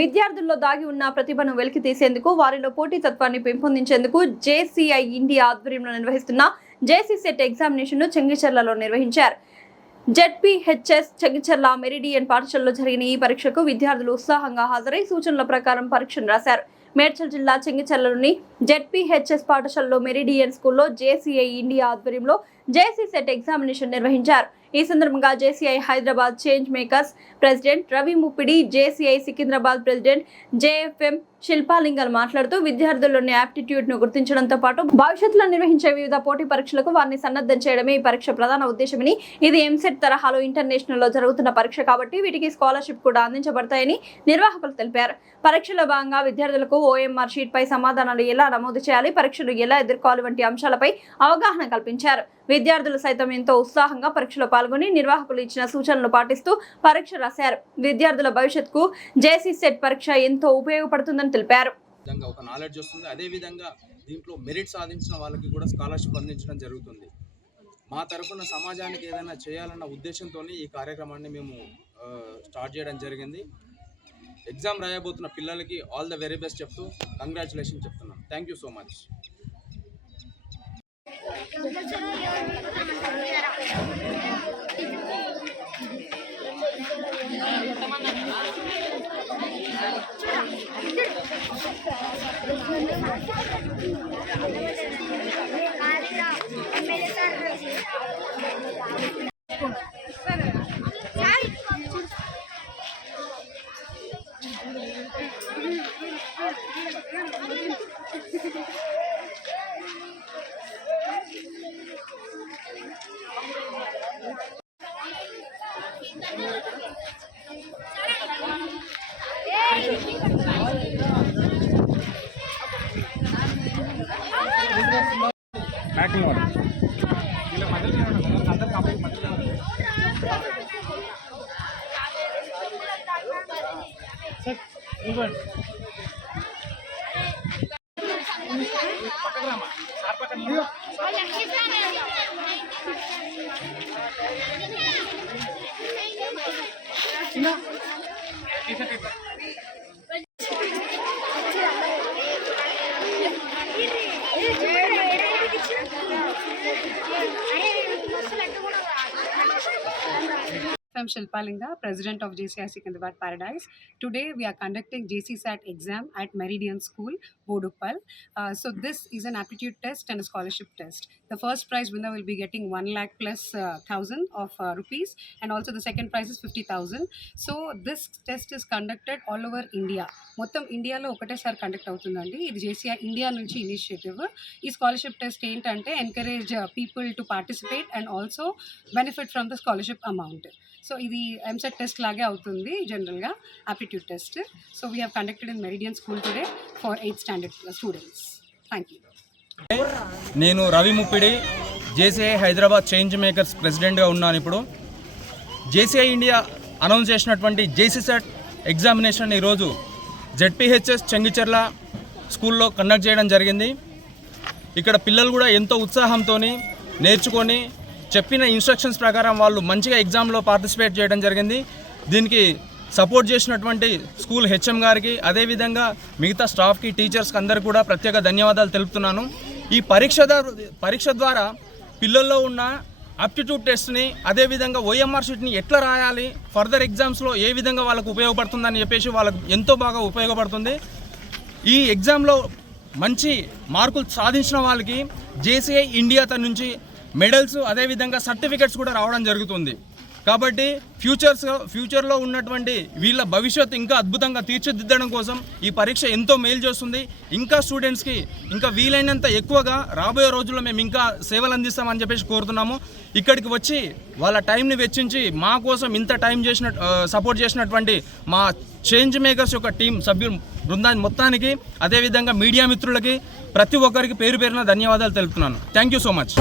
విద్యార్థుల్లో దాగి ఉన్న ప్రతిభను వెలికి తీసేందుకు వారిలో పోటీతత్వాన్ని పెంపొందించేందుకు జేసీఐ ఇండియా ఆధ్వర్యంలో నిర్వహిస్తున్న జేసీ సెట్ ఎగ్జామినేషన్ ను చెంగిచెర్లలో నిర్వహించారు. జెడ్పీహెచ్ఎస్ చెంగిచెర్ల మెరిడియన్ పాఠశాలలో జరిగిన ఈ పరీక్షకు విద్యార్థులు ఉత్సాహంగా హాజరై సూచనల ప్రకారం పరీక్షను రాశారు. మేడ్చల్ జిల్లా చెంగిచెర్లలోని జెడ్పీహెచ్ఎస్ పాఠశాలలో మెరిడియన్ స్కూల్లో జేసీఐ ఇండియా ఆధ్వర్యంలో జేసీ సెట్ ఎగ్జామినేషన్ నిర్వహించారు. ఈ సందర్భంగా JCI Hyderabad change makers president Ravi Muppidi, JCI Secunderabad president JFM Shilpalingal మాట్లాడుతూ విద్యార్థుల్లోని యాప్టిట్యూడ్ ను గుర్తించడంతో పాటు భవిష్యత్తులో నిర్వహించే వివిధ పోటీ పరీక్షలకు వారిని సన్నద్ధం చేయడమే ఈ పరీక్ష ప్రధాన ఉద్దేశమని, ఇది ఎంసెట్ తరహాలో ఇంటర్నేషనల్ లో జరుగుతున్న పరీక్ష కాబట్టి వీటికి స్కాలర్షిప్ కూడా అందించబడతాయని నిర్వాహకులు తెలిపారు. పరీక్షలో భాగంగా విద్యార్థులకు ఓఎంఆర్ షీట్ పై సమాధానాలు ఎలా నమోదు చేయాలి, పరీక్షలు ఎలా ఎదుర్కోవాలి వంటి అంశాలపై అవగాహన కల్పించారు. విద్యార్థులు సైతం ఎంతో ఉత్సాహంగా పరీక్షలో పాల్గొని నిర్వాహకులు ఇచ్చిన సూచనలు పాటిస్తూ పరీక్ష రాశారు. విద్యార్థుల భవిష్యత్తుకు జేసీ సెట్ పరీక్ష ఎంతో ఉపయోగపడుతుందని తెలిపారు. ఒక నాలెడ్జ్ వస్తుంది. అదే విధంగా దీంట్లో మెరిట్ సాధించిన వాళ్ళకి కూడా స్కాలర్షిప్ అందించడం జరుగుతుంది. మా తరఫున సమాజానికి ఏదైనా చేయాలన్న ఉద్దేశంతో ఈ కార్యక్రమాన్ని మేము స్టార్ట్ చేయడం జరిగింది. ఎగ్జామ్ రాయబోతున్న పిల్లలకి ఆల్ ద వెరీ బెస్ట్ చెప్తూ కంగ్రాచులేషన్ చెప్తున్నాను. Thank you so much. I'm Shilpalinga, President of JCI Sikandrabad Paradise. Today we are conducting JC SAT exam at Meridian School, Boduppal. So this is an aptitude test and a scholarship test. The first prize winner will be getting 1 lakh plus 1,000 of rupees, and also the second prize is 50,000. So this test is conducted all over India. మొత్తం ఇండియాలో ఒకటేసారి conduct అవుతుందండి. ఇది JCI India నుంచి initiative. ఈ scholarship test ఏంటంటే encourage people to participate and also benefit from the scholarship amount. So ఇది EAMCET test లాగే అవుతుంది జనరల్గా, aptitude test. So we have conducted in Meridian school today for 8th standard students. Thank you. నేను Ravi Muppidi, JCI Hyderabad change makers ప్రెసిడెంట్గా ఉన్నాను. ఇప్పుడు JCI India announce చేసినటువంటి JC SET examination ఈరోజు జెడ్పీహెచ్ఎస్ చెంగిచెర్ల స్కూల్లో కండక్ట్ చేయడం జరిగింది. ఇక్కడ పిల్లలు కూడా ఎంతో ఉత్సాహంతో నేర్చుకొని చెప్పిన ఇన్స్ట్రక్షన్స్ ప్రకారం వాళ్ళు మంచిగా ఎగ్జామ్లో పార్టిసిపేట్ చేయడం జరిగింది. దీనికి సపోర్ట్ చేసినటువంటి స్కూల్ హెచ్ఎం గారికి, అదేవిధంగా మిగతా స్టాఫ్కి, టీచర్స్కి అందరికీ కూడా ప్రత్యేక ధన్యవాదాలు తెలుపుతున్నాను. ఈ పరీక్ష ద్వారా పిల్లల్లో ఉన్న ఆప్టిట్యూడ్ టెస్ట్ని, అదేవిధంగా ఓఎంఆర్ షీట్ని ఎట్లా రాయాలి, ఫర్దర్ ఎగ్జామ్స్లో ఏ విధంగా వాళ్ళకు ఉపయోగపడుతుందని చెప్పేసి వాళ్ళకు ఎంతో బాగా ఉపయోగపడుతుంది. ఈ ఎగ్జామ్లో మంచి మార్కులు సాధించిన వాళ్ళకి జేసీఐ ఇండియా తన నుంచి మెడల్స్, అదేవిధంగా సర్టిఫికెట్స్ కూడా రావడం జరుగుతుంది. కాబట్టి ఫ్యూచర్లో ఉన్నటువంటి వీళ్ళ భవిష్యత్తు ఇంకా అద్భుతంగా తీర్చిదిద్దడం కోసం ఈ పరీక్ష ఎంతో మేలు చేస్తుంది. ఇంకా స్టూడెంట్స్కి ఇంకా వీలైనంత ఎక్కువగా రాబోయే రోజుల్లో మేము ఇంకా సేవలు అందిస్తామని చెప్పేసి కోరుతున్నాము. ఇక్కడికి వచ్చి వాళ్ళ టైంని వెచ్చించి మా కోసం ఇంత టైం సపోర్ట్ చేసినటువంటి మా చేంజ్ మేకర్స్ యొక్క టీం సభ్యులు బృందాన్ని మొత్తానికి, అదేవిధంగా మీడియా మిత్రులకి ప్రతి ఒక్కరికి పేరు పేరున ధన్యవాదాలు తెలుపుతున్నాను. Thank you so much.